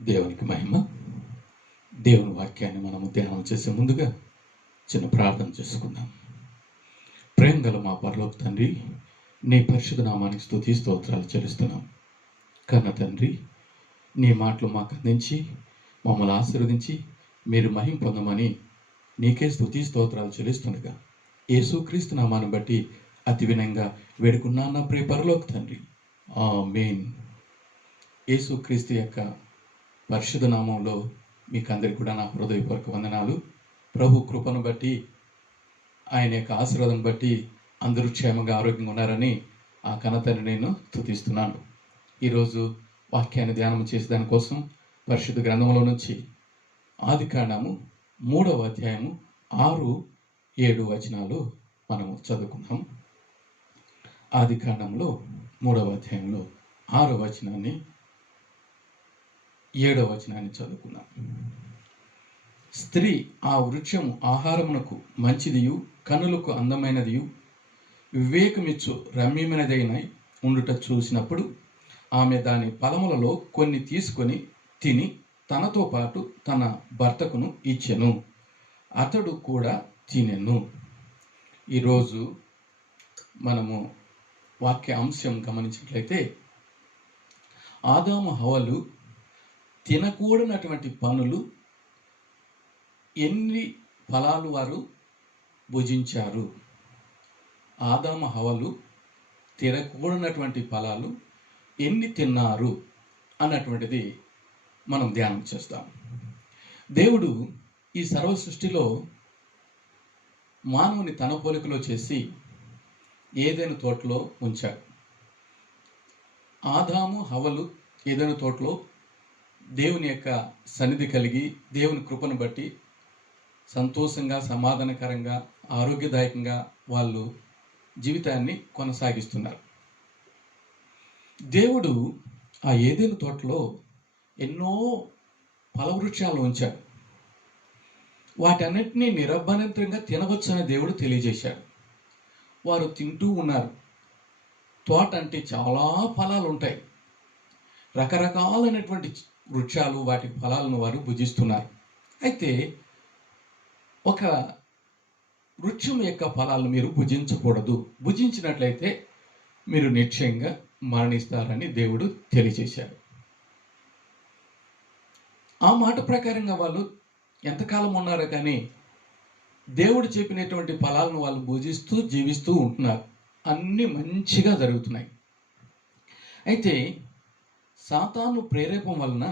దేవునికి మహిమ. దేవుని వాక్యాన్ని మనము ధ్యానం చేసే ముందుగా చిన్న ప్రార్థన చేసుకుందాం. ప్రేమ గల మా పరలోక తండ్రి, నీ పరిశుద్ధ నామానికి స్తుతి స్తోత్రాలు చెల్లిస్తున్నాం. కన్న తండ్రి, నీ మాటలు మాకు అందించి మమ్మల్ని ఆశీర్వదించి మీరు మహిమ పొందమని నీకే స్తుతి స్తోత్రాలు చెల్లిస్తుండగా యేసుక్రీస్తు నామాన్ని బట్టి అతి వినంగా వేడుకున్నా నా ప్రియ పరలోక తండ్రి, ఆమేన్. యేసుక్రీస్తు యొక్క పరిశుద్ధ నామంలో మీకు అందరికీ కూడా నా హృదయపూర్వక వందనాలు. ప్రభు కృపను బట్టి, ఆయన యొక్క ఆశీర్వాదం బట్టి అందరూ క్షేమంగా ఆరోగ్యంగా ఉన్నారని ఆ కన్నతని నేను స్తుతిస్తున్నాను. ఈరోజు వాక్యాన్ని ధ్యానం చేసే దానికోసం పరిశుద్ధ గ్రంథంలో నుంచి ఆదికాండము 3వ అధ్యాయము 6-7 వచనాలు మనము చదువుకుందాం. ఆదికాండంలో 3వ అధ్యాయంలో 6వ వచనాన్ని 7వ వచనాన్ని చదువుకుందాం. స్త్రీ ఆ వృక్షము ఆహారమునకు మంచిదియు కనులకు అందమైనదియు వివేకమిచ్చు రమ్యమైనదైన ఉండుట చూసినప్పుడు ఆమె దాని ఫలములలో కొన్ని తీసుకొని తిని తనతో పాటు తన భర్తకును ఇచ్చెను. అతడు కూడా తినెను. ఈరోజు మనము వాక్య అంశం గమనించినట్లయితే, ఆదాము హవ్వలు తినకూడనటువంటి పనులు ఎన్ని ఫలాలు వారు భుజించారు. ఆదాము హవ్వలు తినకూడనటువంటి ఫలాలు ఎన్ని తిన్నారు అన్నటువంటిది మనం ధ్యానం చేస్తాం. దేవుడు ఈ సర్వ సృష్టిలో మానవుని తన పోలికలో చేసి ఏదైనా తోటలో ఉంచాడు. ఆదాము హవ్వలు ఏదైనా తోటలో దేవుని యొక్క సన్నిధి కలిగి దేవుని కృపను బట్టి సంతోషంగా, సమాధానకరంగా, ఆరోగ్యదాయకంగా వాళ్ళు జీవితాన్ని కొనసాగిస్తున్నారు. దేవుడు ఆ ఏదైనా తోటలో ఎన్నో ఫలవృక్షాలు ఉంచాడు. వాటన్నిటినీ నిరభ్యంతరంగా తినవచ్చని దేవుడు తెలియజేశాడు. వారు తింటూ ఉన్నారు. తోట అంటే చాలా ఫలాలు ఉంటాయి. రకరకాలైనటువంటి వృక్షాలు, వాటి ఫలాలను వారు భుజిస్తున్నారు. అయితే ఒక వృక్షం యొక్క ఫలాలను మీరు భుజించకూడదు. భుజించినట్లయితే మీరు నిశ్చయంగా మరణిస్తారని దేవుడు తెలియజేశాడు. ఆ మాట ప్రకారంగా వాళ్ళు ఎంతకాలం ఉన్నారో కానీ దేవుడు చెప్పినటువంటి ఫలాలను వాళ్ళు భుజిస్తూ జీవిస్తూ ఉంటున్నారు. అన్నీ మంచిగా జరుగుతున్నాయి. అయితే సాతాను ప్రేరేపణ వలన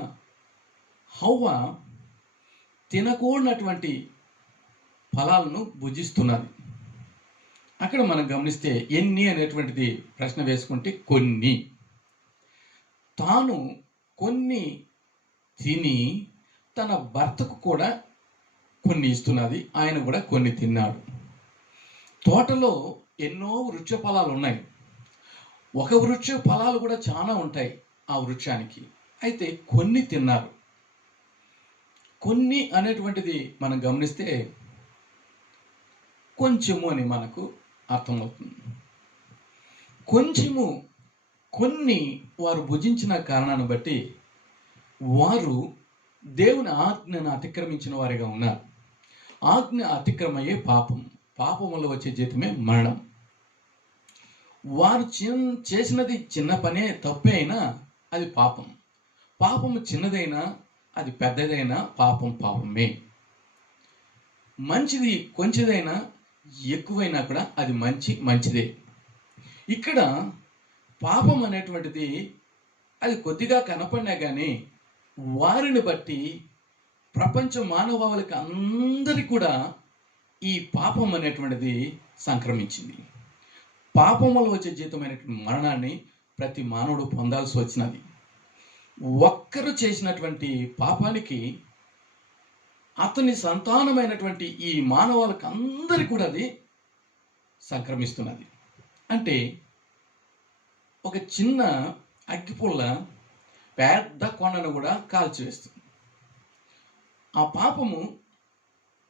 హవ్వ తినకూడనటువంటి ఫలాలను భుజిస్తున్నది. అక్కడ మనం గమనిస్తే ఎన్ని అనేటువంటిది ప్రశ్న వేసుకుంటే కొన్ని. తాను కొన్ని తిని తన భర్తకు కూడా కొన్ని ఇస్తున్నది. ఆయన కూడా కొన్ని తిన్నాడు. తోటలో ఎన్నో వృక్ష ఫలాలు ఉన్నాయి. ఒక వృక్ష ఫలాలు కూడా చాలా ఉంటాయి ఆ వృక్షానికి. అయితే కొన్ని తిన్నారు. కొన్ని అనేటువంటిది మనం గమనిస్తే కొంచెము అని మనకు అర్థమవుతుంది. కొంచెము కొన్ని వారు భుజించిన కారణాన్ని బట్టి వారు దేవుని ఆజ్ఞను అతిక్రమించిన వారిగా ఉన్నారు. ఆజ్ఞ అతిక్రమయ్యే పాపం. పాపములో వచ్చే జీతమే మరణం. వారు చేసినది చిన్న పనే, తప్పే అయినా అది పాపం. పాపము చిన్నదైనా అది పెద్దదైనా పాపమే. మంచిది కొంచెదైనా ఎక్కువైనా కూడా అది మంచిదే. ఇక్కడ పాపం అనేటువంటిది అది కొద్దిగా కనపడినా కానీ వారిని బట్టి ప్రపంచ మానవాళికి అందరికీ కూడా ఈ పాపం అనేటువంటిది సంక్రమించింది. పాపములో వచ్చే జీతమైనటువంటి మరణాన్ని ప్రతి మానవుడు పొందాల్సి వచ్చినది. ఒక్కరు చేసినటువంటి పాపానికి అతని సంతానమైనటువంటి ఈ మానవాళికి అందరికీ కూడా అది సంక్రమిస్తున్నది. అంటే ఒక చిన్న అగ్గిపుల్ల పెద్ద కొండను కూడా కాల్చివేస్తుంది. ఆ పాపము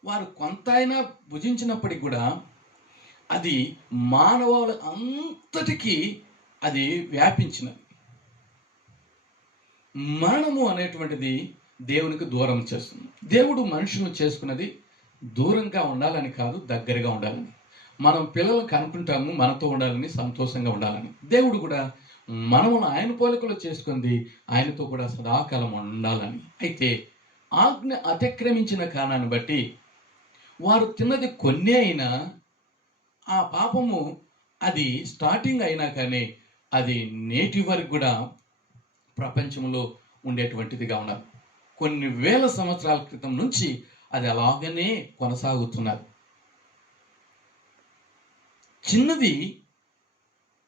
వారు కొంత అయినా భుజించినప్పటికీ కూడా అది మానవాళి అంతటికీ అది వ్యాపించినది. మరణము అనేటువంటిది దేవునికి దూరం చేస్తుంది. దేవుడు మనుషులను చేసుకున్నది దూరంగా ఉండాలని కాదు, దగ్గరగా ఉండాలని. మనం పిల్లలు కనుక్కుంటాము మనతో ఉండాలని, సంతోషంగా ఉండాలని. దేవుడు కూడా మనమును ఆయన పోలికలో చేసుకుంది ఆయనతో కూడా సదాకాలం ఉండాలని. అయితే ఆజ్ఞ అతిక్రమించిన కారణాన్ని బట్టి వారు తిన్నది కొన్ని అయినా ఆ పాపము అది స్టార్టింగ్ అయినా కానీ అది నేటి వరకు కూడా ప్రపంచంలో ఉండేటువంటిదిగా ఉన్నది. కొన్ని వేల సంవత్సరాల క్రితం నుంచి అది అలాగనే కొనసాగుతున్నది. చిన్నది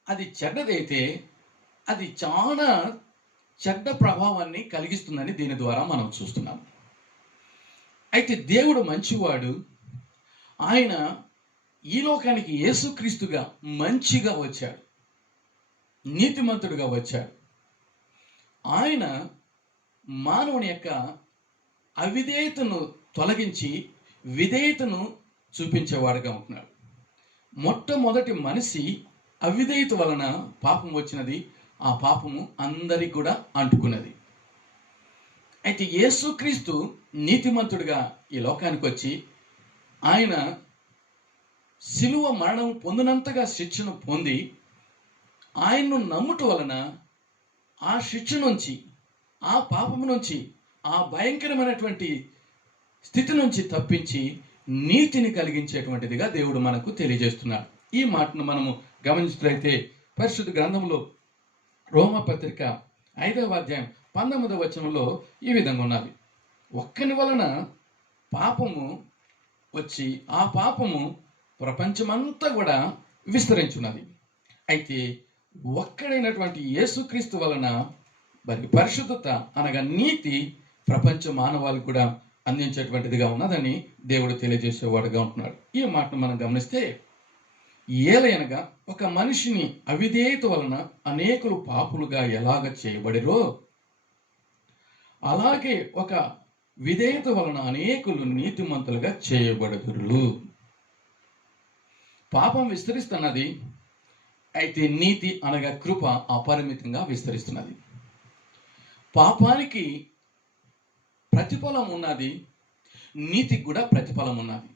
అది చెడ్డదైతే అది చాలా చెడ్డ ప్రభావాన్ని కలిగిస్తుందని దీని ద్వారా మనం చూస్తున్నాం. అయితే దేవుడు మంచివాడు. ఆయన ఈ లోకానికి యేసుక్రీస్తుగా మంచిగా వచ్చాడు, నీతిమంతుడుగా వచ్చాడు. ఆయన మానవుని యొక్క అవిధేయతను తొలగించి విధేయతను చూపించేవాడుగా ఉంటున్నాడు. మొట్టమొదటి మనిషి అవిధేయత వలన పాపం వచ్చినది. ఆ పాపము అందరికి కూడా అంటుకున్నది. అయితే యేసుక్రీస్తు నీతిమంతుడిగా ఈ లోకానికి వచ్చి ఆయన శిలువ మరణం పొందినంతగా శిక్షను పొంది ఆయన్ను నమ్ముట వలన ఆ శిక్ష నుంచి, ఆ పాపము నుంచి, ఆ భయంకరమైనటువంటి స్థితి నుంచి తప్పించి నీతిని కలిగించేటువంటిదిగా దేవుడు మనకు తెలియజేస్తున్నాడు. ఈ మాటను మనము గమనించినట్లయితే పరిశుద్ధ గ్రంథంలో రోమపత్రిక 5వ అధ్యాయం 19వ వచనంలో ఈ విధంగా ఉన్నది. ఒక్కని వలన పాపము వచ్చి ఆ పాపము ప్రపంచమంతా కూడా విస్తరించున్నది. అయితే ఒక్కడైనటువంటి యేసుక్రీస్తు వలన మరి పరిశుద్ధత అనగా నీతి ప్రపంచ మానవాళికి కూడా అందించేటువంటిదిగా ఉన్నదని దేవుడు తెలియజేసేవాడుగా ఉంటున్నాడు. ఈ మాటను మనం గమనిస్తే ఏలయనగా ఒక మనిషిని అవిధేయత వలన అనేకులు పాపులుగా ఎలాగ చేయబడిరో అలాగే ఒక విధేయత వలన అనేకులు నీతిమంతులుగా చేయబడుదురు. పాపం విస్తరిస్తున్నది. అయితే నీతి అనగా కృప అపరిమితంగా విస్తరిస్తున్నది. పాపానికి ప్రతిఫలం ఉన్నది, నీతికి కూడా ప్రతిఫలం ఉన్నది.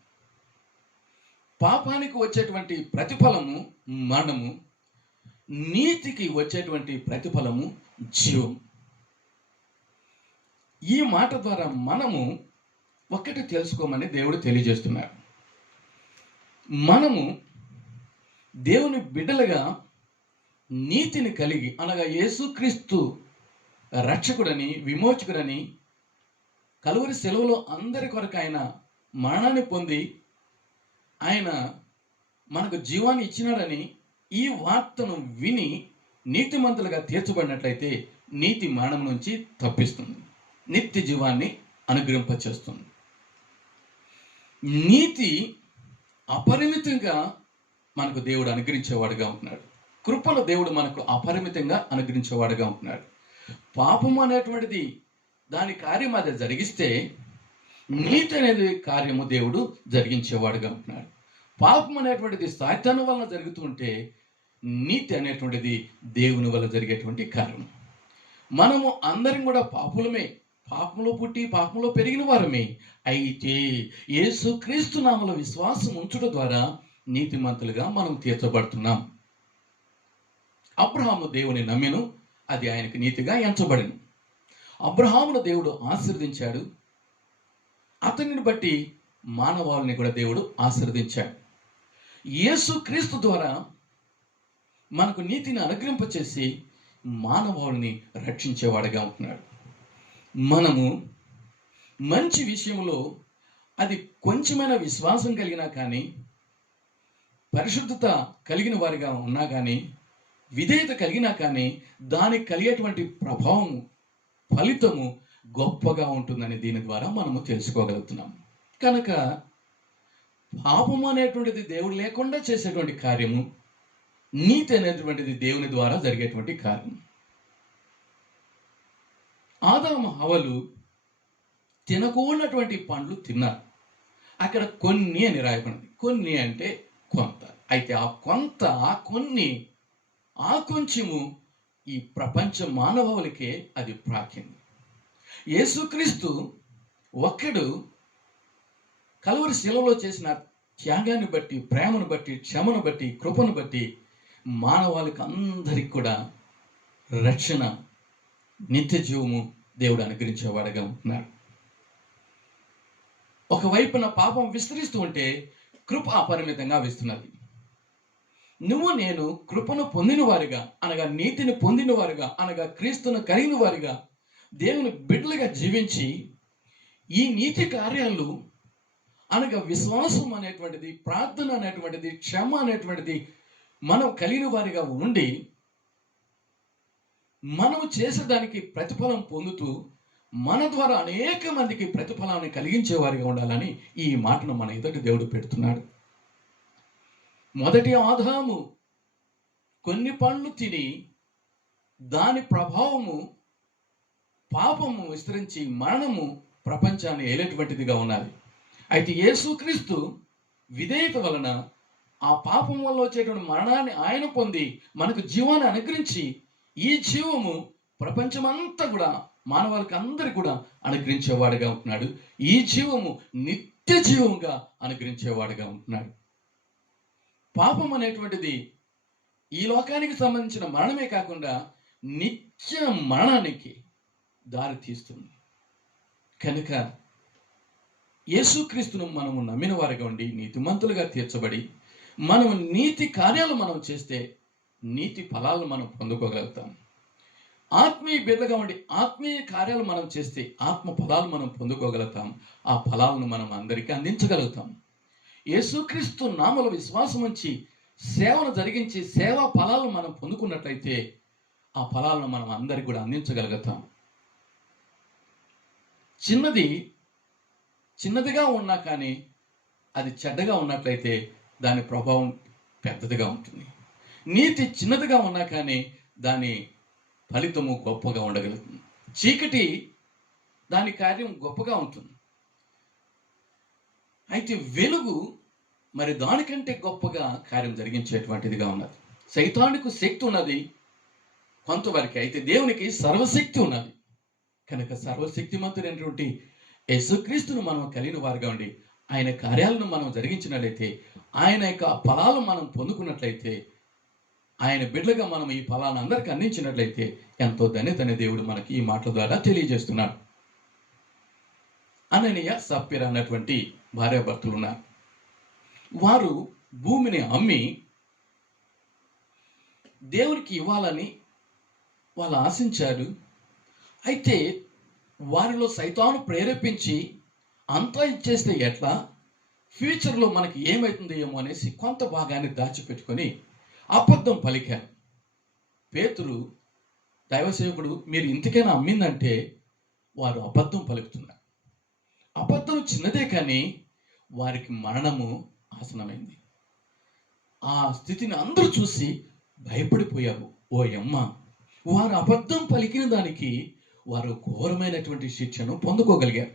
పాపానికి వచ్చేటువంటి ప్రతిఫలము మరణము, నీతికి వచ్చేటువంటి ప్రతిఫలము జీవం. ఈ మాట ద్వారా మనము ఒక్కటి తెలుసుకోమని దేవుడు తెలియజేస్తున్నాడు. మనము దేవుని బిడ్డలుగా నీతిని కలిగి అనగా యేసుక్రీస్తు రక్షకుడని, విమోచకుడని, కలువరి సెలవులో అందరి కొరకు ఆయన మరణాన్ని పొంది ఆయన మనకు జీవాన్ని ఇచ్చినాడని ఈ వార్తను విని నీతిమంతులుగా తీర్చబడినట్లయితే నీతి మరణం నుంచి తప్పిస్తుంది, నిత్య జీవాన్ని అనుగ్రహింపచేస్తుంది. నీతి అపరిమితంగా మనకు దేవుడు అనుగ్రహించేవాడుగా ఉంటున్నాడు. కృపను దేవుడు మనకు అపరిమితంగా అనుగ్రహించేవాడుగా ఉంటున్నాడు. పాపము అనేటువంటిది దాని కార్యం అది జరిగిస్తే నీతి అనేది కార్యము దేవుడు జరిగించేవాడుగా ఉంటున్నాడు. పాపం అనేటువంటిది సాతాను వలన జరుగుతుంటే నీతి అనేటువంటిది దేవుని వల్ల జరిగేటువంటి కార్యం. మనము అందరం కూడా పాపులమే, పాపంలో పుట్టి పాపంలో పెరిగిన వారమే. అయితే యేసుక్రీస్తు నామములో విశ్వాసం ఉంచుట ద్వారా నీతిమంతులుగా మనం తీర్చబడుతున్నాం. అబ్రహాము దేవుని నమ్మెను, అది ఆయనకు నీతిగా ఎంచబడెను. అబ్రహామును దేవుడు ఆశీర్వదించాడు, అతనిని బట్టి మానవాళిని కూడా దేవుడు ఆశీర్వదించాడు. యేసుక్రీస్తు ద్వారా మనకు నీతిని అనుగ్రహింపచేసి మానవాళిని రక్షించేవాడుగా ఉంటున్నాడు. మనము మంచి విషయంలో అది కొంచెమైన విశ్వాసం కలిగినా కానీ, పరిశుద్ధత కలిగిన వారిగా ఉన్నా కానీ, విధేయత కలిగినా కానీ దానికి కలిగేటువంటి ప్రభావము, ఫలితము గొప్పగా ఉంటుందని దీని ద్వారా మనము తెలుసుకోగలుగుతున్నాం. కనుక పాపము అనేటువంటిది దేవుడు లేకుండా చేసేటువంటి కార్యము, నీతి అనేటువంటిది దేవుని ద్వారా జరిగేటువంటి కార్యం. ఆదాము హవ్వలు తినకూడనటువంటి పండ్లు తిన్నారు. అక్కడ కొన్ని అని రాయబడింది. కొన్ని అంటే కొంత. అయితే ఆ కొంత, ఆ కొన్ని, ఆ కొంచెము ఈ ప్రపంచ మానవాళికే అది ప్రాకింది. యేసుక్రీస్తు ఒక్కడు కలువరి శిలలో చేసిన త్యాగాన్ని బట్టి, ప్రేమను బట్టి, క్షమను బట్టి, కృపను బట్టి మానవాళికి అందరికి కూడా రక్షణ, నిత్య జీవము దేవుడు అనుగ్రహించేవాడుగా ఉంటున్నాడు. ఒకవైపున పాపం విస్తరిస్తూ ఉంటే కృప అపరిమితంగా విస్తున్నది. నువ్వు నేను కృపను పొందిన వారిగా అనగా నీతిని పొందిన వారిగా అనగా క్రీస్తును కలిగిన వారిగా దేవుని బిడ్డలుగా జీవించి ఈ నీతి కార్యాలు అనగా విశ్వాసం అనేటువంటిది, ప్రార్థన అనేటువంటిది, క్షమ అనేటువంటిది మనం కలిగిన వారిగా ఉండి మనం చేసేదానికి ప్రతిఫలం పొందుతూ మన ద్వారా అనేక మందికి ప్రతిఫలాన్ని కలిగించే వారిగా ఉండాలని ఈ మాటను మన ఎదుటి దేవుడు పెడుతున్నాడు. మొదటి ఆదాము కొన్ని పండ్లు తిని దాని ప్రభావము పాపము విస్తరించి మరణము ప్రపంచాన్ని ఏలేటువంటిదిగా ఉన్నది. అయితే యేసుక్రీస్తు విధేయత వలన ఆ పాపం వల్ల వచ్చేటువంటి మరణాన్ని ఆయన పొంది మనకు జీవాన్ని అనుగ్రహించి ఈ జీవము ప్రపంచమంతా కూడా మానవాళికి అందరికి కూడా అనుగ్రహించేవాడుగా ఉంటున్నాడు. ఈ జీవము నిత్య జీవంగా అనుగ్రహించేవాడుగా ఉంటున్నాడు. పాపం అనేటువంటిది ఈ లోకానికి సంబంధించిన మరణమే కాకుండా నిత్య మరణానికి దారి తీస్తుంది. కనుక యేసుక్రీస్తును మనము నమ్మిన వారిగా ఉండి నీతిమంతులుగా తీర్చబడి మనము నీతి కార్యాలు మనం చేస్తే నీతి ఫలాలను మనం పొందుకోగలుగుతాం. ఆత్మీయ బిడ్డగా ఉండి ఆత్మీయ కార్యాలు మనం చేస్తే ఆత్మ ఫలాలు మనం పొందుకోగలుగుతాం. ఆ ఫలాలను మనం అందరికీ అందించగలుగుతాం. యేసుక్రీస్తు నామములో విశ్వాసం ఉంచి సేవను జరిగించి సేవా ఫలాలను మనం పొందుకున్నట్లయితే ఆ ఫలాలను మనం అందరికి కూడా అందించగలుగుతాం. చిన్నదిగా ఉన్నా కానీ అది చెడ్డగా ఉన్నట్లయితే దాని ప్రభావం పెద్దదిగా ఉంటుంది. నీతి చిన్నదిగా ఉన్నా కానీ దాని ఫలితము గొప్పగా ఉండగలుగుతుంది. చీకటి దాని కార్యం గొప్పగా ఉంటుంది. అయితే వెలుగు మరి దానికంటే గొప్పగా కార్యం జరిగించేటువంటిదిగా ఉన్నది. సైతానుకు శక్తి ఉన్నది కొంతవరకు, అయితే దేవునికి సర్వశక్తి ఉన్నది. కనుక సర్వశక్తిమంతుడైనటువంటి యేసుక్రీస్తును మనం కలిగిన వారుగా ఉండి ఆయన కార్యాలను మనం జరిగించినట్లయితే, ఆయన యొక్క ఫలాలను మనం పొందుకున్నట్లయితే, ఆయన బిడ్డలుగా మనం ఈ ఫలాలను అందరికీ అందించినట్లయితే ఎంతో ధన్యతనే దేవుడు మనకి ఈ మాటల ద్వారా తెలియజేస్తున్నాడు. అననీయ సప్ఫీరా అన్నటువంటి భార్యాభర్తలు ఉన్నారు. వారు భూమిని అమ్మి దేవునికి ఇవ్వాలని వాళ్ళు ఆశించారు. అయితే వారిలో సైతాను ప్రేరేపించి అంతా ఇచ్చేస్తే ఎట్లా, ఫ్యూచర్లో మనకి ఏమవుతుంది ఏమో అనేసి కొంత భాగాన్ని దాచిపెట్టుకొని అబద్ధం పలికారు. పేతురు దైవసేవకుడు, మీరు ఇంతకైనా అమ్మిందంటే వారు అబద్ధం పలుకుతున్నారు. అబద్ధం చిన్నదే కానీ వారికి మరణము ఆసనమైంది. ఆ స్థితిని అందరూ చూసి భయపడిపోయారు. ఓ యమ్మ, వారు అబద్ధం పలికిన దానికి వారు ఘోరమైనటువంటి శిక్షను పొందుకోగలిగారు.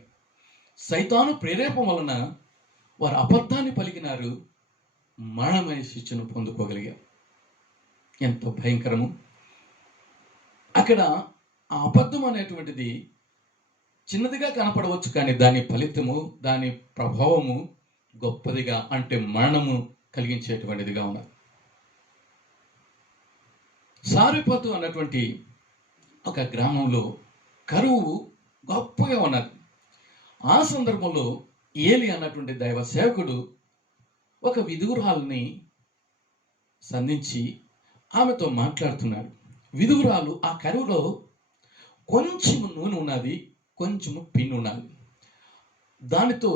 సైతాను ప్రేరేపణ వలన వారు అబద్ధాన్ని పలికినారు, మరణమైన శిక్షను పొందుకోగలిగారు. ఎంతో భయంకరము. అక్కడ ఆ అబద్ధం అనేటువంటిది చిన్నదిగా కనపడవచ్చు, కానీ దాని ఫలితము, దాని ప్రభావము గొప్పదిగా, అంటే మరణము కలిగించేటువంటిదిగా ఉన్నది. సారిపతు అన్నటువంటి ఒక గ్రామంలో కరువు గొప్పగా ఉన్నది. ఆ సందర్భంలో ఏలి అన్నటువంటి దైవ సేవకుడు ఒక విధురాలని సంధించి ఆమెతో మాట్లాడుతున్నాడు. విధురాలు ఆ కరువులో కొంచెము నూనె ఉన్నది, కొంచెము పిండి ఉన్నది. దానితో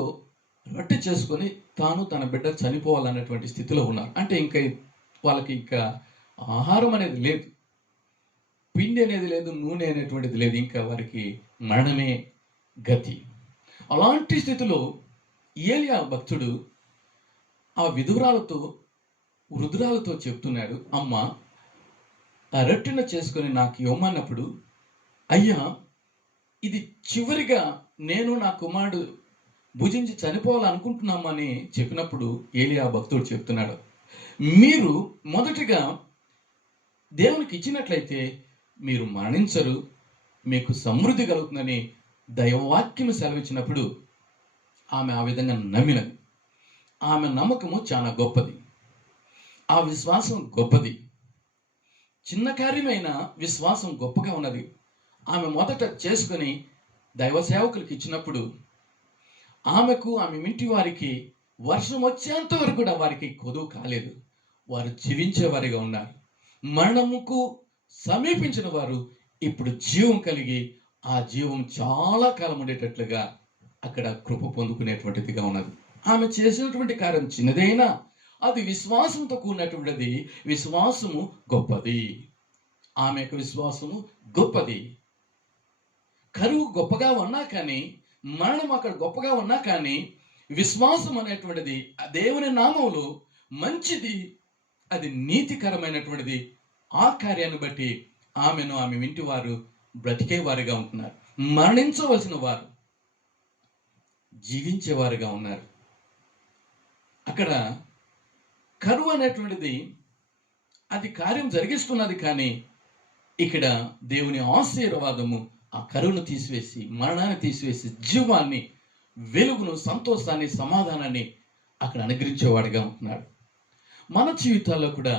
రొట్టె చేసుకొని తాను తన బిడ్డ చనిపోవాలన్నటువంటి స్థితిలో ఉన్నారు. అంటే ఇంకా వాళ్ళకి ఇంకా ఆహారం అనేది లేదు, పిండి అనేది లేదు, నూనె అనేటువంటిది లేదు, ఇంకా వారికి మరణమే గతి. అలాంటి స్థితిలో ఏలియా భక్తుడు ఆ విధురాలతో, వృద్ధురాలతో చెప్తున్నాడు, అమ్మ ఆ రొట్టెను చేసుకొని నాకు ఇవ్వమన్నప్పుడు, అయ్యా ఇది చివరిగా నేను నా కుమారుడు భుజించి చనిపోవాలనుకుంటున్నామని చెప్పినప్పుడు ఏలియా భక్తుడు చెప్తున్నాడు, మీరు మొదటిగా దేవునికి ఇచ్చినట్లయితే మీరు మరణించరు, మీకు సమృద్ధి కలుగుతుందని దైవవాక్యం సెలవిచ్చినప్పుడు ఆమె ఆ విధంగా నమ్మినది. ఆమె నమ్మకము చాలా గొప్పది, ఆ విశ్వాసం గొప్పది. చిన్న కార్యమైన విశ్వాసం గొప్పగా ఉన్నది. ఆమె మొదట చేసుకుని దైవ సేవకులకు ఇచ్చినప్పుడు ఆమెకు, ఆమె ఇంటి వారికి వర్షం వచ్చేంత వరకు కూడా వారికి కొదువు కాలేదు. వారు జీవించేవారిగా ఉన్నారు. మరణముకు సమీపించిన వారు ఇప్పుడు జీవం కలిగి ఆ జీవం చాలా కాలం ఉండేటట్లుగా అక్కడ కృప పొందుకునేటువంటిదిగా ఉన్నది. ఆమె చేసినటువంటి కార్యం చిన్నదైనా అది విశ్వాసంతో కూడినటువంటిది. విశ్వాసము గొప్పది. ఆమె యొక్క విశ్వాసము గొప్పది. కరువు గొప్పగా ఉన్నా కానీ, మరణం అక్కడ గొప్పగా ఉన్నా కానీ, విశ్వాసం అనేటువంటిది దేవుని నామములో మంచిది, అది నీతికరమైనటువంటిది. ఆ కార్యాన్ని బట్టి ఆమెను, ఆమె ఇంటి వారు బ్రతికేవారుగా ఉంటున్నారు. మరణించవలసిన వారు జీవించేవారుగా ఉన్నారు. అక్కడ కరువు అనేటువంటిది అది కార్యం జరిగిస్తున్నది, కానీ ఇక్కడ దేవుని ఆశీర్వాదము ఆ కరువును తీసివేసి, మరణాన్ని తీసివేసి, జీవాన్ని, వెలుగును, సంతోషాన్ని, సమాధానాన్ని అక్కడ అనుగ్రహించేవాడిగా ఉంటున్నాడు. మన జీవితాల్లో కూడా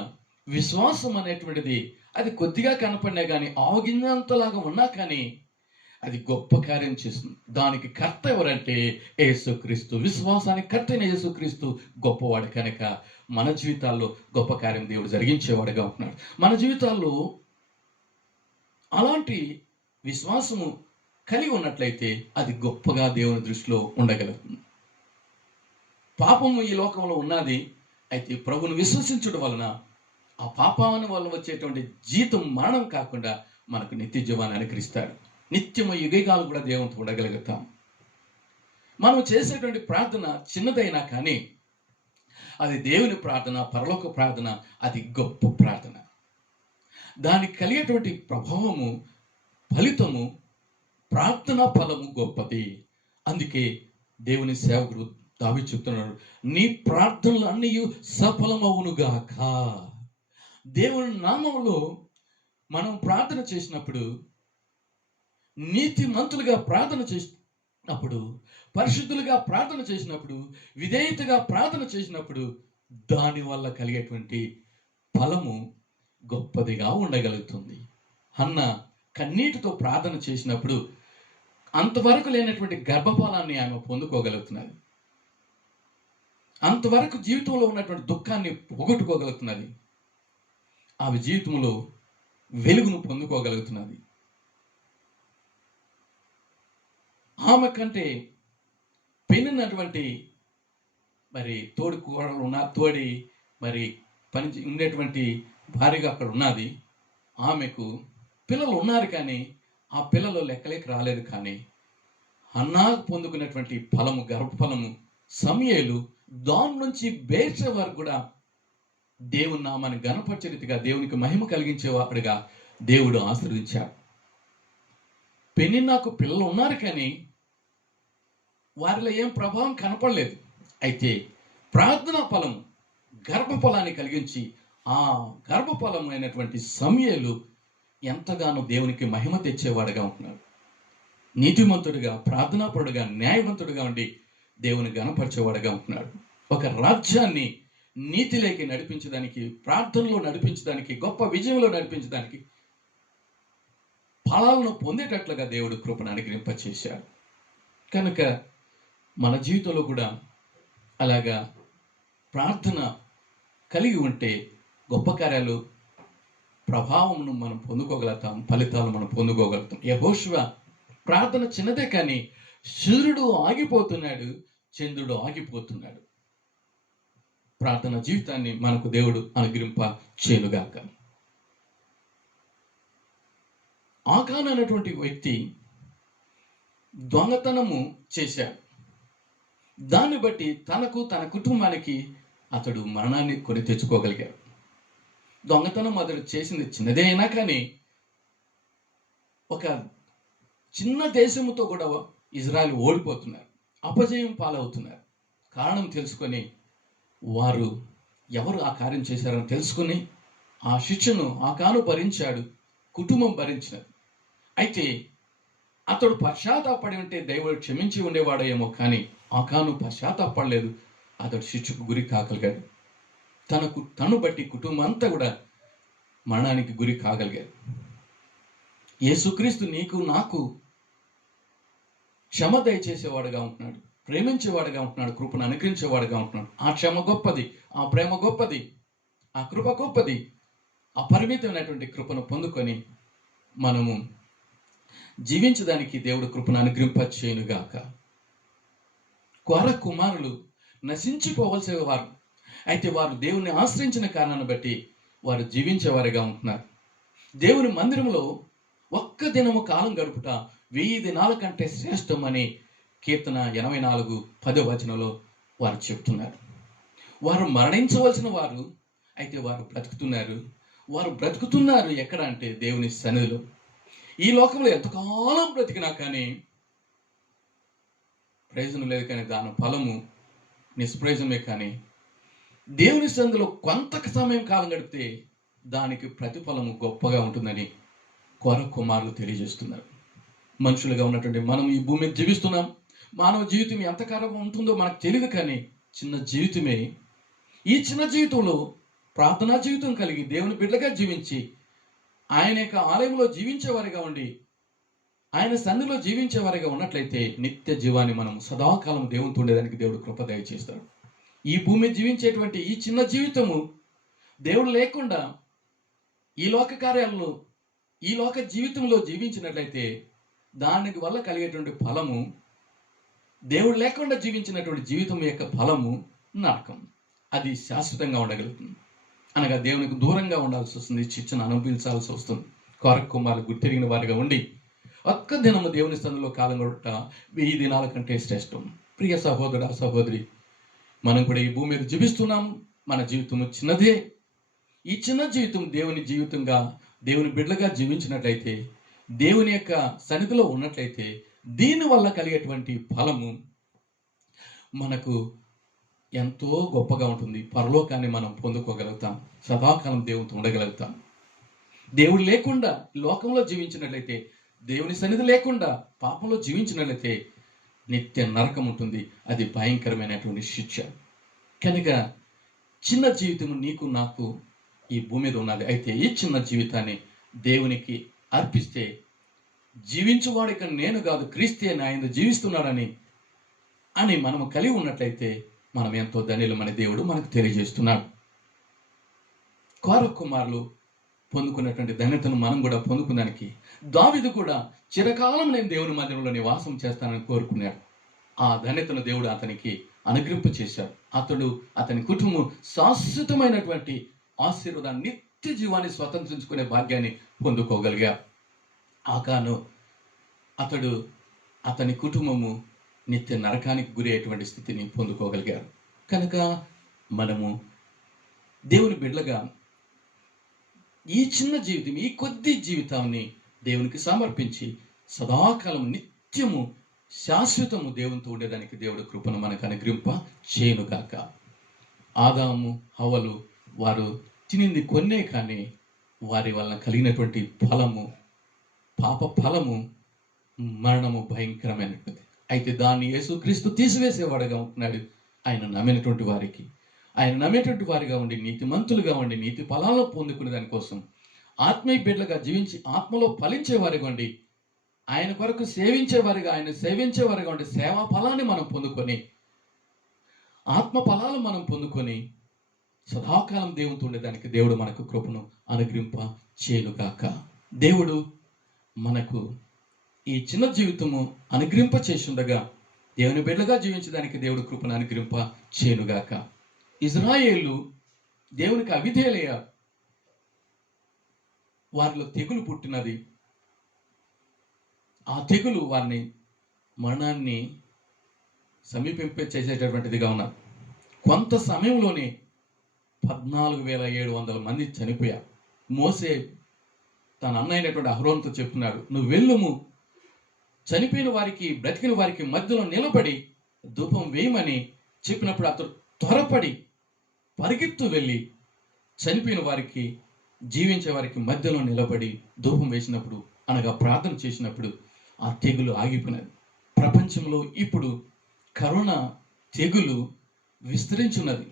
విశ్వాసం అనేటువంటిది అది కొద్దిగా కనపడినా కానీ, ఆగినంతలాగా ఉన్నా కానీ అది గొప్ప కార్యం చేస్తుంది. దానికి కర్త ఎవరంటే యేసుక్రీస్తు. విశ్వాసానికి కర్త అయిన యేసుక్రీస్తు గొప్పవాడు కనుక మన జీవితాల్లో గొప్ప కార్యం దేవుడు జరిగించేవాడుగా ఉంటున్నాడు. మన జీవితాల్లో అలాంటి విశ్వాసము కలిగి ఉన్నట్లయితే అది గొప్పగా దేవుని దృష్టిలో ఉండగలుగుతుంది. పాపము ఈ లోకంలో ఉన్నది. అయితే ప్రభువును విశ్వసించడం వలన ఆ పాపాన్ని వల్ల వచ్చేటువంటి జీతం మరణం కాకుండా మనకు నిత్య జీవాన్ని అనుగ్రహిస్తాడు. నిత్యము యుగాలు కూడా దేవునితో ఉండగలుగుతాం. మనం చేసేటువంటి ప్రార్థన చిన్నదైనా కానీ అది దేవుని ప్రార్థన, పరలోక ప్రార్థన, అది గొప్ప ప్రార్థన. దానికి కలిగేటువంటి ప్రభావము, ఫలితము, ప్రార్థనా ఫలము గొప్పది. అందుకే దేవుని సేవకుడు దావీదు చెప్తున్నాడు, నీ ప్రార్థనలు అన్నీ సఫలమవునుగాక. దేవుని నామములో మనం ప్రార్థన చేసినప్పుడు, నీతిమంతులుగా ప్రార్థన చేసినప్పుడు, పరిశుద్ధులుగా ప్రార్థన చేసినప్పుడు, విధేయతగా ప్రార్థన చేసినప్పుడు దాని వల్ల కలిగేటువంటి ఫలము గొప్పదిగా ఉండగలుగుతుంది. హన్న కన్నీటితో ప్రార్థన చేసినప్పుడు అంతవరకు లేనటువంటి గర్భఫలాన్ని ఆమె పొందుకోగలుగుతున్నది. అంతవరకు జీవితంలో ఉన్నటువంటి దుఃఖాన్ని పోగొట్టుకోగలుగుతున్నది. ఆమె జీవితంలో వెలుగును పొందుకోగలుగుతున్నది. ఆమె కంటే పెళ్ళినటువంటి మరి తోడి కోడలు ఉన్న తోడి మరి పని ఉండేటువంటి భార్యగా అక్కడ ఉన్నది. ఆమెకు పిల్లలు ఉన్నారు, కానీ ఆ పిల్లలు లెక్కలేక రాలేదు. కానీ హన్నాకు పొందుకున్నటువంటి ఫలము, గర్భఫలము, సమూయేలు దాని నుంచి బేర్ష వరకు కూడా దేవుని నామాన్ని ఘనపరిచే రీతిగా, దేవునికి మహిమ కలిగించేవాడుగా దేవుడు ఆశీర్వదించాడు. పెనిన్నాకు పిల్లలు ఉన్నారు, కానీ వారిలో ఏం ప్రభావం కనపడలేదు. అయితే ప్రార్థనా ఫలం, గర్భఫలాన్ని కలిగించి ఆ గర్భఫలం అయినటువంటి సమూయేలు ఎంతగానో దేవునికి మహిమ తెచ్చేవాడుగా ఉంటున్నాడు. నీతిమంతుడిగా, ప్రార్థనాపరుడుగా, న్యాయవంతుడిగా ఉండి దేవుని గణపరిచేవాడుగా ఉంటున్నాడు. ఒక రాజ్యాన్ని నీతిలోకి నడిపించడానికి, ప్రార్థనలో నడిపించడానికి, గొప్ప విజయంలో నడిపించడానికి, ఫలాలను పొందేటట్లుగా దేవుడు కృపను అనుగ్రహింపచేశాడు. కనుక మన జీవితంలో కూడా అలాగా ప్రార్థన కలిగి ఉంటే గొప్ప కార్యాలు, ప్రభావమును మనం పొందుకోగలుగుతాం, ఫలితాలు మనం పొందుకోగలుగుతాం. యెహోషువ ప్రార్థన చిన్నదే, కానీ సూర్యుడు ఆగిపోతున్నాడు, చంద్రుడు ఆగిపోతున్నాడు. ప్రార్థన జీవితాన్ని మనకు దేవుడు అనుగ్రహింప చేయుగాక. ఆకాను అనేటువంటి వ్యక్తి దొంగతనము చేశాడు. దాన్ని బట్టి తనకు, తన కుటుంబానికి అతడు మరణాన్ని కొని తెచ్చుకోగలిగాడు. దొంగతనం అతడు చేసింది చిన్నదే అయినా కానీ ఒక చిన్న దేశముతో కూడా ఇజ్రాయెల్ ఓడిపోతున్నారు, అపజయం పాలవుతున్నారు. కారణం తెలుసుకొని వారు ఎవరు ఆ కార్యం చేశారని తెలుసుకుని ఆ శిక్షను ఆకాను భరించాడు. కుటుంబం భరించినది. అయితే అతడు పశ్చాత్తాపడి ఉంటే దేవుడు క్షమించి ఉండేవాడేమో, కానీ ఆకాను పశ్చాత్తాపడలేదు. అతడు శిక్షకు గురి కాగలిగాడు. తను బట్టి కుటుంబం అంతా కూడా మరణానికి గురి కాగలిగారు. యేసుక్రీస్తు నీకు నాకు క్షమ దయచేసేవాడుగా ఉంటున్నాడు, ప్రేమించేవాడుగా ఉంటున్నాడు, కృపను అనుగ్రహించేవాడుగా ఉంటున్నాడు. ఆ క్షమ గొప్పది, ఆ ప్రేమ గొప్పది, ఆ కృప గొప్పది. అపరిమితమైనటువంటి కృపను పొందుకొని మనము జీవించడానికి దేవుడు కృపను అనుగ్రహింపచేయునుగాక. కోర కుమారులు నశించిపోవలసిన వారు, అయితే వారు దేవుని ఆశ్రయించిన కారణాన్ని బట్టి వారు జీవించేవారిగా ఉంటున్నారు. దేవుని మందిరంలో ఒక్క దినము కాలం గడుపుట 1000 దినాల కంటే శ్రేష్టం అని కీర్తన 84:10 వారు చెప్తున్నారు. వారు మరణించవలసిన వారు, అయితే వారు బ్రతుకుతున్నారు. వారు బ్రతుకుతున్నారు ఎక్కడ అంటే దేవుని సన్నిధిలో. ఈ లోకంలో ఎంతకాలం బ్రతికినా కానీ ప్రయోజనం లేదు, కానీ దాని ఫలము నిష్ప్రయోజనమే. కానీ దేవుని సన్నిధిలో కొంత సమయం కాలం గడిపితే దానికి ప్రతిఫలము గొప్పగా ఉంటుందని కోర కుమారులు తెలియజేస్తున్నారు. మనుషులుగా ఉన్నటువంటి మనం ఈ భూమి మీద జీవిస్తున్నాం. మానవ జీవితం ఎంతకాలం ఉంటుందో మనకు తెలియదు, కానీ చిన్న జీవితమే. ఈ చిన్న జీవితంలో ప్రార్థనా జీవితం కలిగి దేవుని బిడ్డగా జీవించి ఆయన యొక్క ఆలయంలో జీవించేవారిగా ఉండి ఆయన సన్నిధిలో జీవించేవారిగా ఉన్నట్లయితే నిత్య జీవాన్ని మనం సదాకాలం దేవునితో ఉండేదానికి దేవుడు కృప దయచేస్తాడు. ఈ భూమి జీవించేటువంటి ఈ చిన్న జీవితము దేవుడు లేకుండా ఈ లోక కార్యాలలో ఈ లోక జీవితంలో జీవించినట్లయితే దానికి వల్ల కలిగేటువంటి ఫలము, దేవుడు లేకుండా జీవించినటువంటి జీవితం యొక్క ఫలము నరకం. అది శాశ్వతంగా ఉండగలుగుతుంది. అనగా దేవునికి దూరంగా ఉండాల్సి వస్తుంది, శిక్షను అనుభవించాల్సి వస్తుంది. కోర కుమారులు గుర్తిరిగిన వారిగా ఉండి ఒక్క దినము దేవుని సన్నిధిలో కాలం గడుపుట 1000 దినాల కంటే శ్రేష్టం. ప్రియ సహోదర సహోదరి, మనం కూడా ఈ భూమి మీద జీవిస్తున్నాము. మన జీవితము చిన్నదే. ఈ చిన్న జీవితం దేవుని జీవితంగా, దేవుని బిడ్డగా జీవించినట్లయితే, దేవుని యొక్క సన్నిధిలో ఉన్నట్లయితే దీనివల్ల కలిగేటువంటి ఫలము మనకు ఎంతో గొప్పగా ఉంటుంది. పరలోకాన్ని మనం పొందుకోగలుగుతాం, సదాకాలం దేవునితో ఉండగలుగుతాం. దేవుడు లేకుండా లోకంలో జీవించినట్లయితే, దేవుని సన్నిధి లేకుండా పాపంలో జీవించినట్లయితే నిత్య నరకం ఉంటుంది. అది భయంకరమైనటువంటి శిక్ష. కనుక చిన్న జీవితం నీకు నాకు ఈ భూమి మీద ఉన్నది. అయితే ఈ చిన్న జీవితాన్ని దేవునికి అర్పిస్తే, జీవించువాడిక నేను కాదు క్రీస్తే నా యందు జీవిస్తున్నాడని మనము కలిగి ఉన్నట్లయితే మనం ఎంతో ధన్యులమని దేవుడు మనకు తెలియజేస్తున్నాడు. కోర కుమారులు పొందుకున్నటువంటి ధన్యతను మనం కూడా పొందుకున్నానికి దావీదు కూడా చిరకాలం నేను దేవుని మందిరంలో నివాసం చేస్తానని కోరుకున్నాడు. ఆ ధన్యతను దేవుడు అతనికి అనుగ్రహింప చేశాడు. అతని కుటుంబం శాశ్వతమైనటువంటి ఆశీర్వాదాన్ని, నిత్య జీవాన్ని స్వతంత్రించుకునే భాగ్యాన్ని పొందుకోగలిగారు. ఆకాను అతని కుటుంబము నిత్య నరకానికి గురి అయ్యేటువంటి స్థితిని పొందుకోగలిగారు. కనుక మనము దేవుని బిడ్డలుగా ఈ చిన్న జీవితం, ఈ కొద్ది జీవితాన్ని దేవునికి సమర్పించి సదాకాలం నిత్యము శాశ్వతము దేవునితో ఉండేదానికి దేవుడు కృపను మనకు అనుగ్రహింప చేయునుగాక. ఆదాము హవ్వలు వారు తినింది కొన్నే, కానీ వారి వలన కలిగినటువంటి ఫలము, పాప ఫలము, మరణము భయంకరమైనటువంటి. అయితే దాన్ని యేసుక్రీస్తు తీసివేసేవాడుగా ఉంటున్నాడు. ఆయన నమ్మినటువంటి వారిగా ఉండి నీతిమంతులుగా ఉండి నీతి ఫలాలను పొందుకునే దానికోసం ఆత్మీయ బిడ్డలుగా జీవించి ఆత్మలో ఫలించేవారిగా ఉండి ఆయన కొరకు ఆయన సేవించేవారిగా ఉండి సేవా ఫలాన్ని మనం పొందుకొని, ఆత్మ ఫలాలు మనం పొందుకొని సదాకాలం దేవునితో ఉండేదానికి దేవుడు మనకు కృపను అనుగ్రహింప చేయునుగాక. దేవుడు మనకు ఈ చిన్న జీవితము అనుగ్రహింప చేస్తుండగా దేవుని బిడ్డగా జీవించడానికి దేవుడు కృపను అనుగ్రహింప చేయునుగాక. ఇజ్రాయేలు దేవునికి అవిధేయులయ్యారు. వారిలో తెగులు పుట్టినది. ఆ తెగులు వారిని మరణాన్ని సమీపింప చేసేటటువంటిదిగా ఉన్నారు. కొంత సమయంలోనే 14,700 మంది చనిపోయారు. మోసే తన అన్నైనటువంటి అహరోనుతో చెప్తున్నాడు, నువ్వు వెళ్ళుము, చనిపోయిన వారికి బ్రతికిన వారికి మధ్యలో నిలబడి ధూపం వేయమని చెప్పినప్పుడు అతడు త్వరపడి పరిగెత్తు వెళ్ళి చనిపోయిన వారికి జీవించే వారికి మధ్యలో నిలబడి ధూపం వేసినప్పుడు, అనగా ప్రార్థన చేసినప్పుడు ఆ తెగులు ఆగిపోయినది. ప్రపంచంలో ఇప్పుడు కరోనా తెగులు విస్తరించున్నది.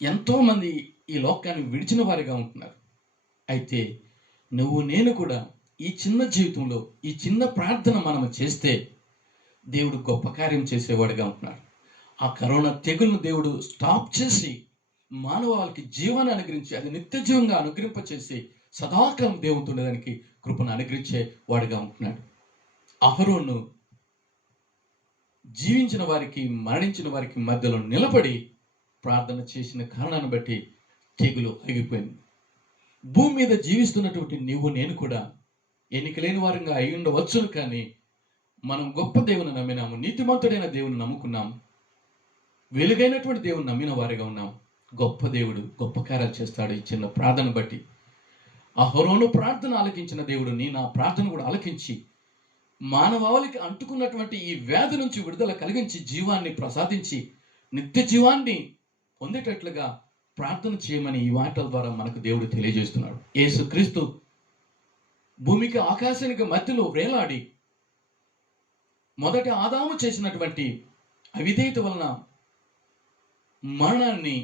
ఎంతోమంది ఈ లోకాన్ని విడిచిన వారిగా ఉంటున్నారు. అయితే నువ్వు నేను కూడా ఈ చిన్న జీవితంలో ఈ చిన్న ప్రార్థన మనం చేస్తే దేవుడు గొప్ప కార్యం చేసేవాడిగా ఉంటున్నాడు. ఆ కరోనా తెగులను దేవుడు స్టాప్ చేసి మానవాళికి జీవాన్ని అనుగ్రహించి అది నిత్య జీవంగా అనుగ్రహింపచేసి సదాకాలం దేవునితో ఉండడానికి కృపను అనుగ్రహించే వాడిగా ఉంటున్నాడు. అహరోను జీవించిన వారికి మరణించిన వారికి మధ్యలో నిలబడి ప్రార్థన చేసిన కారణాన్ని బట్టి తెగులు ఆగిపోయింది. భూమి మీద జీవిస్తున్నటువంటి నీవు నేను కూడా ఎన్నికలేని వారంగా అయి ఉండవచ్చును, కానీ మనం గొప్ప దేవుని నమ్మినాము, నీతిమంతుడైన దేవుని నమ్ముకున్నాం, వెలుగైనటువంటి దేవుని నమ్మిన వారిగా ఉన్నాం. గొప్ప దేవుడు గొప్ప కార్యాలు చేస్తాడు ఈ చిన్న ప్రార్థన బట్టి. అహరోను ప్రార్థన ఆలకించిన దేవుడు నా ప్రార్థన కూడా ఆలకించి మానవాళికి అంటుకున్నటువంటి ఈ వ్యాధి నుంచి విడుదల కలిగించి జీవాన్ని ప్రసాదించి నిత్య జీవాన్ని పొందేటట్లుగా ప్రార్థన చేయమని ఈ మాటల ద్వారా మనకు దేవుడు తెలియజేస్తున్నాడు. యేసుక్రీస్తు భూమికి ఆకాశానికి మధ్యలో వేలాడి మొదటి ఆదాము చేసినటువంటి అవిధేయత వలన మరణాన్ని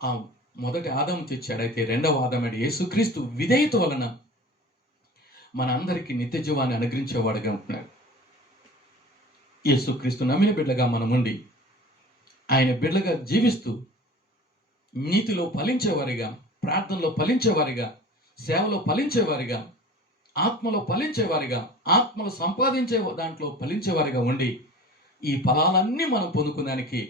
ఆ మొదటి ఆదాము తెచ్చాడు. అయితే రెండవ ఆదాము యేసుక్రీస్తు విధేయత వలన మన అందరికీ నిత్య జీవాన్ని అనుగ్రహించేవాడుగా ఉంటున్నాడు. యేసుక్రీస్తు నమ్మిన బిడ్డగా మనం ఉండి ఆయన బిడ్డగా జీవిస్తూ నీతిలో ఫలించేవారిగా, ప్రార్థనలో ఫలించేవారిగా, సేవలో ఫలించేవారిగా, ఆత్మలో ఫలించేవారిగా, ఆత్మలు సంపాదించే దాంట్లో ఫలించేవారిగా ఉండి ఈ ఫలాలన్నీ మనం పొందుకునేదానికి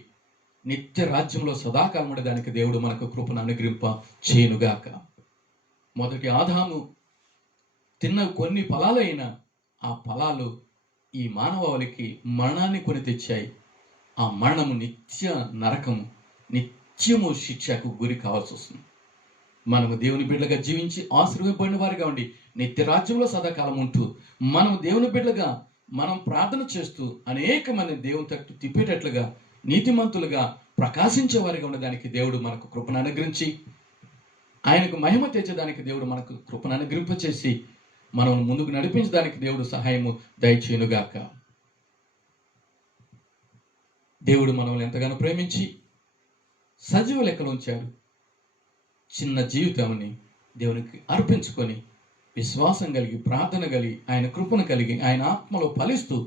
నిత్య రాజ్యంలో సదాకాలం ఉండేదానికి దేవుడు మనకు కృపను అనుగ్రహింప చేయనుగాక. మొదటి ఆదాము తిన్న కొన్ని ఫలాలైన ఆ ఫలాలు ఈ మానవాళికి మరణాన్ని కొని తెచ్చాయి. ఆ మరణము నిత్య నరకము, నిత్యము శిక్షకు గురి కావాల్సి వస్తుంది. మనము దేవుని బిడ్డగా జీవించి ఆశీర్వదింపబడిన వారిగా ఉండి నిత్య రాజ్యంలో సదాకాలం ఉంటూ మనం దేవుని బిడ్డగా మనం ప్రార్థన చేస్తూ అనేక మంది దేవుని తట్టు తిప్పేటట్లుగా నీతిమంతులుగా ప్రకాశించే వారిగా ఉండడానికి దేవుడు మనకు కృపను అనుగ్రహించి ఆయనకు మహిమ తెచ్చేదానికి దేవుడు మనకు కృపను అనుగ్రహింపచేసి మనం ముందుకు నడిపించడానికి దేవుడు సహాయము దయచేయునుగాక. దేవుడు మనల్ని ఎంతగానో ప్రేమించి సజీవ లెక్కలో ఉంచాడు. చిన్న జీవితాన్ని దేవునికి అర్పించుకొని విశ్వాసం కలిగి ప్రార్థన కలిగి ఆయన కృపను కలిగి ఆయన ఆత్మలో ఫలిస్తూ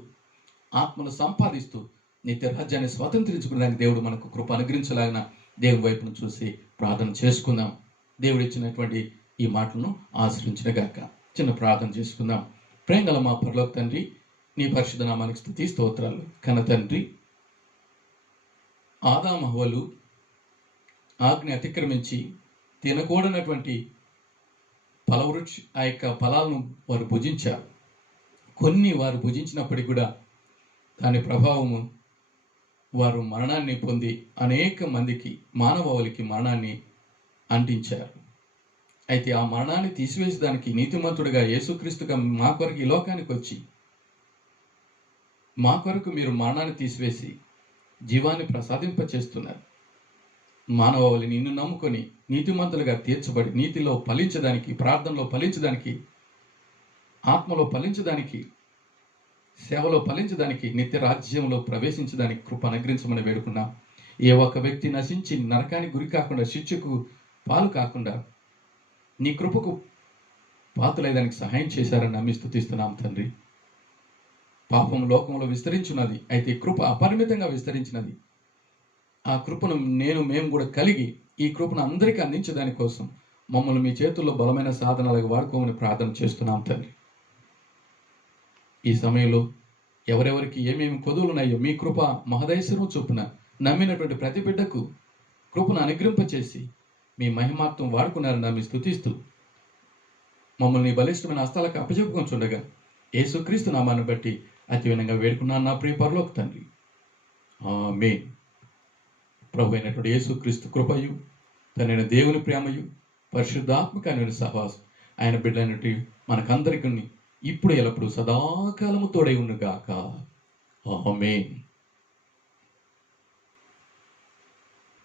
ఆత్మను సంపాదిస్తూ నిత్య రాజ్యాన్ని స్వతంత్రించుకునేదానికి దేవుడు మనకు కృప అనుగ్రహించలాగిన దేవుని వైపును చూసి ప్రార్థన చేసుకుందాం. దేవుడు ఇచ్చినటువంటి ఈ మాటలను ఆశ్రయించిన గాక. చిన్న ప్రార్థన చేసుకుందాం. ప్రేమగల మా పరలోక తండ్రి, నీ పరిశుద్ధ నామానికి స్తుతి స్తోత్రాలు. కన్న తండ్రి, ఆదాము హవ్వలు ఆజ్ఞ అతిక్రమించి తినకూడనటువంటి ఫలవృక్ష ఆ యొక్క ఫలాలను వారు భుజించారు. కొన్ని వారు భుజించినప్పటికీ కూడా దాని ప్రభావము వారు మరణాన్ని పొంది అనేక మందికి మానవాళికి మరణాన్ని అంటించారు. అయితే ఆ మరణాన్ని తీసివేసేదానికి నీతిమంతుడిగా యేసుక్రీస్తుగా మా కొరకు ఈ లోకానికి వచ్చి మా కొరకు మీరు మరణాన్ని తీసివేసి జీవాన్ని ప్రసాదింపచేస్తున్నారు. మానవాళి నిన్ను నమ్ముకొని నీతిమంతులుగా తీర్చబడి నీతిలో ఫలించడానికి, ప్రార్థనలో ఫలించడానికి, ఆత్మలో ఫలించడానికి, సేవలో ఫలించడానికి, నిత్య రాజ్యంలో ప్రవేశించడానికి కృప అనుగ్రహించమని వేడుకున్నాం. ఏ ఒక్క వ్యక్తి నశించి నరకానికి గురి కాకుండా, శిక్షకు పాలు కాకుండా నీ కృపకు పాతులైదానికి సహాయం చేశారని నమ్మి స్తుతిస్తున్నాం తండ్రి. పాపం లోకంలో విస్తరించున్నది, అయితే కృప అపరిమితంగా విస్తరించినది. ఆ కృపను మేము కూడా కలిగి ఈ కృపను అందరికీ అందించడాని కోసం మమ్మల్ని మీ చేతుల్లో బలమైన సాధనాలకు వాడుకోమని ప్రార్థన చేస్తున్నాం తండ్రి. ఈ సమయంలో ఎవరెవరికి ఏమేమి కొదువులున్నాయో మీ కృప మహదైశ్వరం చొప్పున నమ్మినటువంటి ప్రతి బిడ్డకు కృపను అనుగ్రహింపచేసి మీ మహిమాత్వం వాడుకున్నారని నమ్మి స్తుతిస్తూ మమ్మల్ని బలిష్టమైన హస్తాలకు అప్పచెప్పుకొంచుండగా యేసుక్రీస్తు నామాన్ని బట్టి అతి వినంగా వేడుకున్నాను నా ప్రియ పరలోక తండ్రి. ఆమేన్. ప్రభు అయినటువంటి యేసుక్రీస్తు కృపయు, తనైన దేవుని ప్రేమయు, పరిశుద్ధాత్మక సహవాసం ఆయన బిడ్డలైనటువంటి మనకందరికీ ఇప్పుడు ఎల్లప్పుడు సదాకాలము తోడై ఉండుగాక. ఆమేన్.